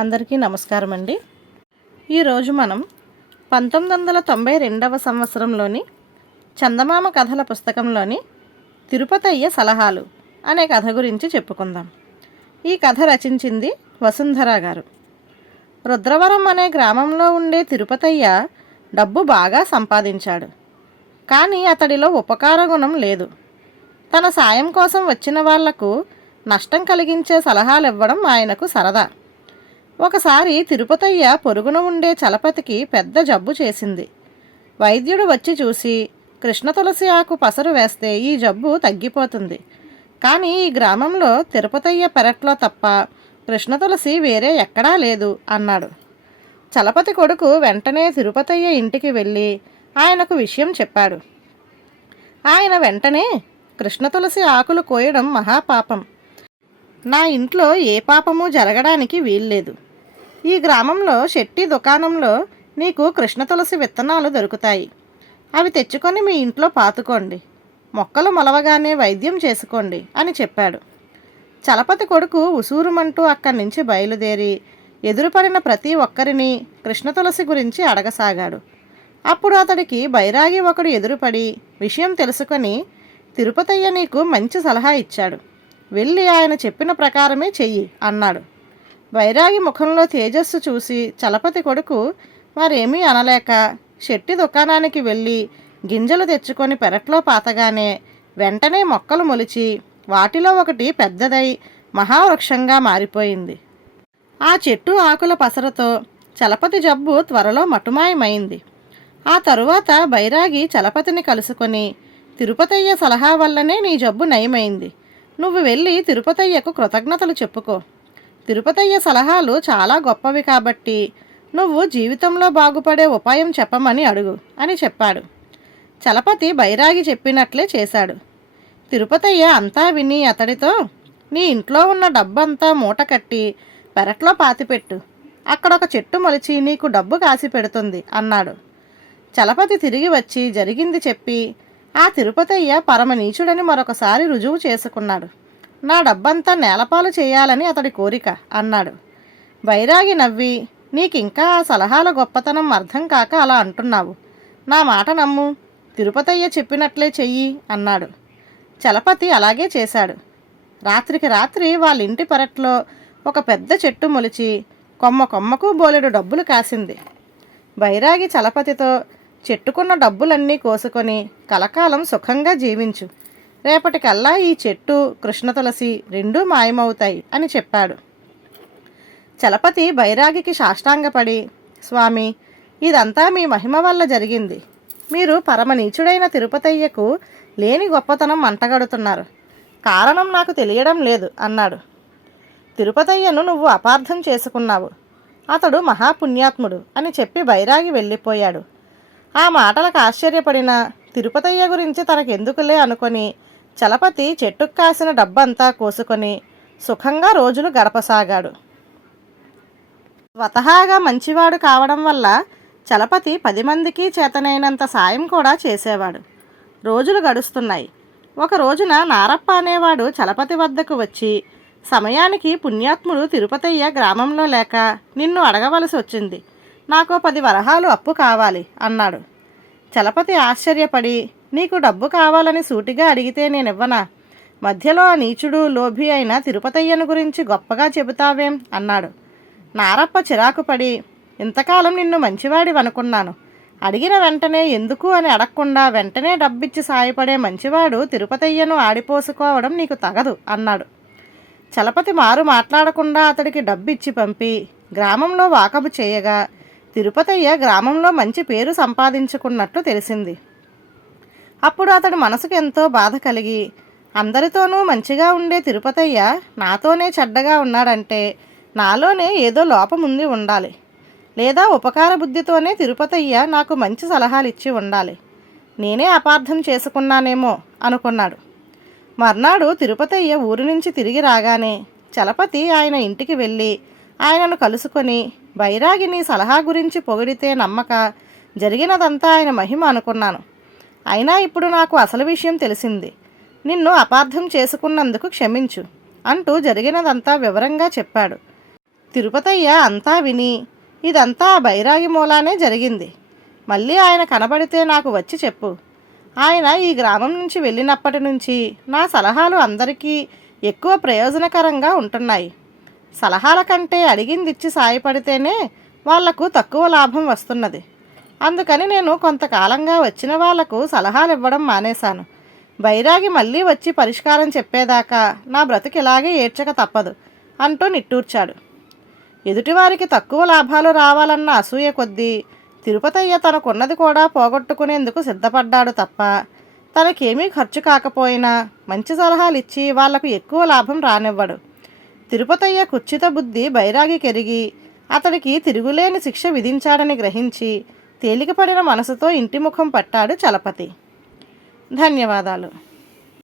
అందరికీ నమస్కారం అండి. ఈరోజు మనం 1992వ సంవత్సరంలోని చందమామ కథల పుస్తకంలోని తిరుపతయ్య సలహాలు అనే కథ గురించి చెప్పుకుందాం. ఈ కథ రచించింది వసుంధర గారు. రుద్రవరం అనే గ్రామంలో ఉండే తిరుపతయ్య డబ్బు బాగా సంపాదించాడు. కానీ అతడిలో ఉపకార గుణం లేదు. తన సాయం కోసం వచ్చిన వాళ్లకు నష్టం కలిగించే సలహాలు ఇవ్వడం ఆయనకు సరదా. ఒకసారి తిరుపతయ్య పొరుగున ఉండే చలపతికి పెద్ద జబ్బు చేసింది. వైద్యుడు వచ్చి చూసి కృష్ణ తులసి ఆకు పసరు వేస్తే ఈ జబ్బు తగ్గిపోతుంది, కానీ ఈ గ్రామంలో తిరుపతయ్య పెరట్లో తప్ప కృష్ణ తులసి వేరే ఎక్కడా లేదు అన్నాడు. చలపతి కొడుకు వెంటనే తిరుపతయ్య ఇంటికి వెళ్ళి ఆయనకు విషయం చెప్పాడు. ఆయన వెంటనే కృష్ణ తులసి ఆకులు కోయడం మహాపాపం. నా ఇంట్లో ఏ పాపము జరగడానికి వీల్లేదు. ఈ గ్రామంలో శెట్టి దుకాణంలో నీకు కృష్ణ తులసి విత్తనాలు దొరుకుతాయి. అవి తెచ్చుకొని మీ ఇంట్లో పాతుకోండి. మొక్కలు మొలవగానే వైద్యం చేసుకోండి అని చెప్పాడు. చలపతి కొడుకు ఉసూరుమంటూ అక్కడి నుంచి బయలుదేరి ఎదురుపడిన ప్రతి ఒక్కరిని కృష్ణ తులసి గురించి అడగసాగాడు. అప్పుడు అతడికి బైరాగి ఒకడు ఎదురుపడి విషయం తెలుసుకొని, తిరుపతయ్య నీకు మంచి సలహా ఇచ్చాడు, వెళ్ళి ఆయన చెప్పిన ప్రకారమే చెయ్యి అన్నాడు. బైరాగి ముఖంలో తేజస్సు చూసి చలపతి కొడుకు మరేమీ అనలేక శెట్టి దుకాణానికి వెళ్ళి గింజలు తెచ్చుకొని పెరట్లో పాతగానే వెంటనే మొక్కలు మొలిచి వాటిలో ఒకటి పెద్దదై మహావృక్షంగా మారిపోయింది. ఆ చెట్టు ఆకుల పసరతో చలపతి జబ్బు త్వరలో మటుమాయమైంది. ఆ తరువాత బైరాగి చలపతిని కలుసుకొని, తిరుపతయ్య సలహా వల్లనే నీ జబ్బు నయమైంది. నువ్వు వెళ్ళి తిరుపతయ్యకు కృతజ్ఞతలు చెప్పుకో. తిరుపతయ్య సలహాలు చాలా గొప్పవి కాబట్టి నువ్వు జీవితంలో బాగుపడే ఉపాయం చెప్పమని అడుగు అని చెప్పాడు. చలపతి బైరాగి చెప్పినట్లే చేశాడు. తిరుపతయ్య అంతా విని అతడితో, నీ ఇంట్లో ఉన్న డబ్బంతా మూట కట్టి పెరట్లో పాతిపెట్టు. అక్కడొక చెట్టు మొలిచి నీకు డబ్బు కాసి పెడుతుంది అన్నాడు. చలపతి తిరిగి వచ్చి జరిగింది చెప్పి, ఆ తిరుపతయ్య పరమ నీచుడని మరొకసారి రుజువు చేసుకున్నాడు. నా డబ్బంతా నేలపాలు చేయాలని అతడి కోరిక అన్నాడు. బైరాగి నవ్వి, నీకింకా ఆ సలహాల గొప్పతనం అర్థం కాక అలా అంటున్నావు. నా మాట నమ్ము, తిరుపతయ్య చెప్పినట్లే చెయ్యి అన్నాడు. చలపతి అలాగే చేశాడు. రాత్రికి రాత్రి వాళ్ళింటి పెరట్లో ఒక పెద్ద చెట్టు మొలిచి కొమ్మ కొమ్మకు బోలెడు డబ్బులు కాసింది. బైరాగి చలపతితో, చెట్టుకున్న డబ్బులన్నీ కోసుకొని కలకాలం సుఖంగా జీవించు. రేపటికల్లా ఈ చెట్టు కృష్ణ తులసి రెండూ మాయమవుతాయి అని చెప్పాడు. చలపతి బైరాగికి సాష్టాంగపడి, స్వామి, ఇదంతా మీ మహిమ వల్ల జరిగింది. మీరు పరమనీచుడైన తిరుపతయ్యకు లేని గొప్పతనం అంటగడుతున్నారు. కారణం నాకు తెలియడం లేదు అన్నాడు. తిరుపతయ్యను నువ్వు అపార్థం చేసుకున్నావు. అతడు మహాపుణ్యాత్ముడు అని చెప్పి బైరాగి వెళ్ళిపోయాడు. ఆ మాటలకు ఆశ్చర్యపడిన తిరుపతయ్య గురించి తనకెందుకులే అనుకొని చలపతి చెట్టుకు కాసిన డబ్బంతా కోసుకొని సుఖంగా రోజులు గడపసాగాడు. స్వతహాగా మంచివాడు కావడం వల్ల చలపతి 10 మందికి చేతనైనంత సాయం కూడా చేసేవాడు. రోజులు గడుస్తున్నాయి. ఒక రోజున నారప్ప అనేవాడు చలపతి వద్దకు వచ్చి, సమయానికి పుణ్యాత్ముడు తిరుపతయ్య గ్రామంలో లేక నిన్ను అడగవలసి వచ్చింది. నాకు 10 వరహాలు అప్పు కావాలి అన్నాడు. చలపతి ఆశ్చర్యపడి, నీకు డబ్బు కావాలని సూటిగా అడిగితే నేనివ్వనా? మధ్యలో ఆ నీచుడు లోభి అయిన తిరుపతయ్యను గురించి గొప్పగా చెబుతావేం అన్నాడు. నారప్ప చిరాకుపడి, ఇంతకాలం నిన్ను మంచివాడివనుకున్నాను. అడిగిన వెంటనే ఎందుకు అని అడగకుండా వెంటనే డబ్బిచ్చి సాయపడే మంచివాడు తిరుపతయ్యను ఆడిపోసుకోవడం నీకు తగదు అన్నాడు. చలపతి మారు మాట్లాడకుండా అతడికి డబ్బిచ్చి పంపి గ్రామంలో వాకబు చేయగా తిరుపతయ్య గ్రామంలో మంచి పేరు సంపాదించుకున్నట్లు తెలిసింది. అప్పుడు అతడి మనసుకు ఎంతో బాధ కలిగి, అందరితోనూ మంచిగా ఉండే తిరుపతయ్య నాతోనే చెడ్డగా ఉన్నాడంటే నాలోనే ఏదో లోపం ఉంది ఉండాలి, లేదా ఉపకార బుద్ధితోనే తిరుపతయ్య నాకు మంచి సలహాలు ఇచ్చి ఉండాలి. నేనే అపార్థం చేసుకున్నానేమో అనుకున్నాడు. మర్నాడు తిరుపతయ్య ఊరి నుంచి తిరిగి రాగానే చలపతి ఆయన ఇంటికి వెళ్ళి ఆయనను కలుసుకొని, బైరాగిని సలహా గురించి పొగిడితే నమ్మక జరిగినదంతా ఆయన మహిమ అనుకున్నాను. అయినా ఇప్పుడు నాకు అసలు విషయం తెలిసింది. నిన్ను అపార్థం చేసుకున్నందుకు క్షమించు అంటూ జరిగినదంతా వివరంగా చెప్పాడు. తిరుపతయ్య అంతా విని, ఇదంతా ఆ బైరాగి మూలానే జరిగింది. మళ్ళీ ఆయన కనబడితే నాకు వచ్చి చెప్పు. ఆయన ఈ గ్రామం నుంచి వెళ్ళినప్పటి నుంచి నా సలహాలు అందరికీ ఎక్కువ ప్రయోజనకరంగా ఉంటున్నాయి. సలహాల కంటే అడిగిందిచ్చి సాయపడితేనే వాళ్లకు తక్కువ లాభం వస్తున్నది. అందుకని నేను కొంతకాలంగా వచ్చిన వాళ్లకు సలహాలు ఇవ్వడం మానేశాను. బైరాగి మళ్ళీ వచ్చి పరిష్కారం చెప్పేదాకా నా బ్రతుకు ఇలాగే ఏడ్చక తప్పదు అంటూ నిట్టూర్చాడు. ఎదుటివారికి తక్కువ లాభాలు రావాలన్న అసూయ కొద్దీ తిరుపతయ్య తనకున్నది కూడా పోగొట్టుకునేందుకు సిద్ధపడ్డాడు తప్ప తనకేమీ ఖర్చు కాకపోయినా మంచి సలహాలు ఇచ్చి వాళ్లకు ఎక్కువ లాభం రానివ్వడు. తిరుపతయ్య కుచ్చిత బుద్ధి బైరాగి కెరిగి అతడికి తిరుగులేని శిక్ష విధించాడని గ్రహించి తేలికపడిన మనసుతో ఇంటి ముఖం పట్టాడు చలపతి. ధన్యవాదాలు.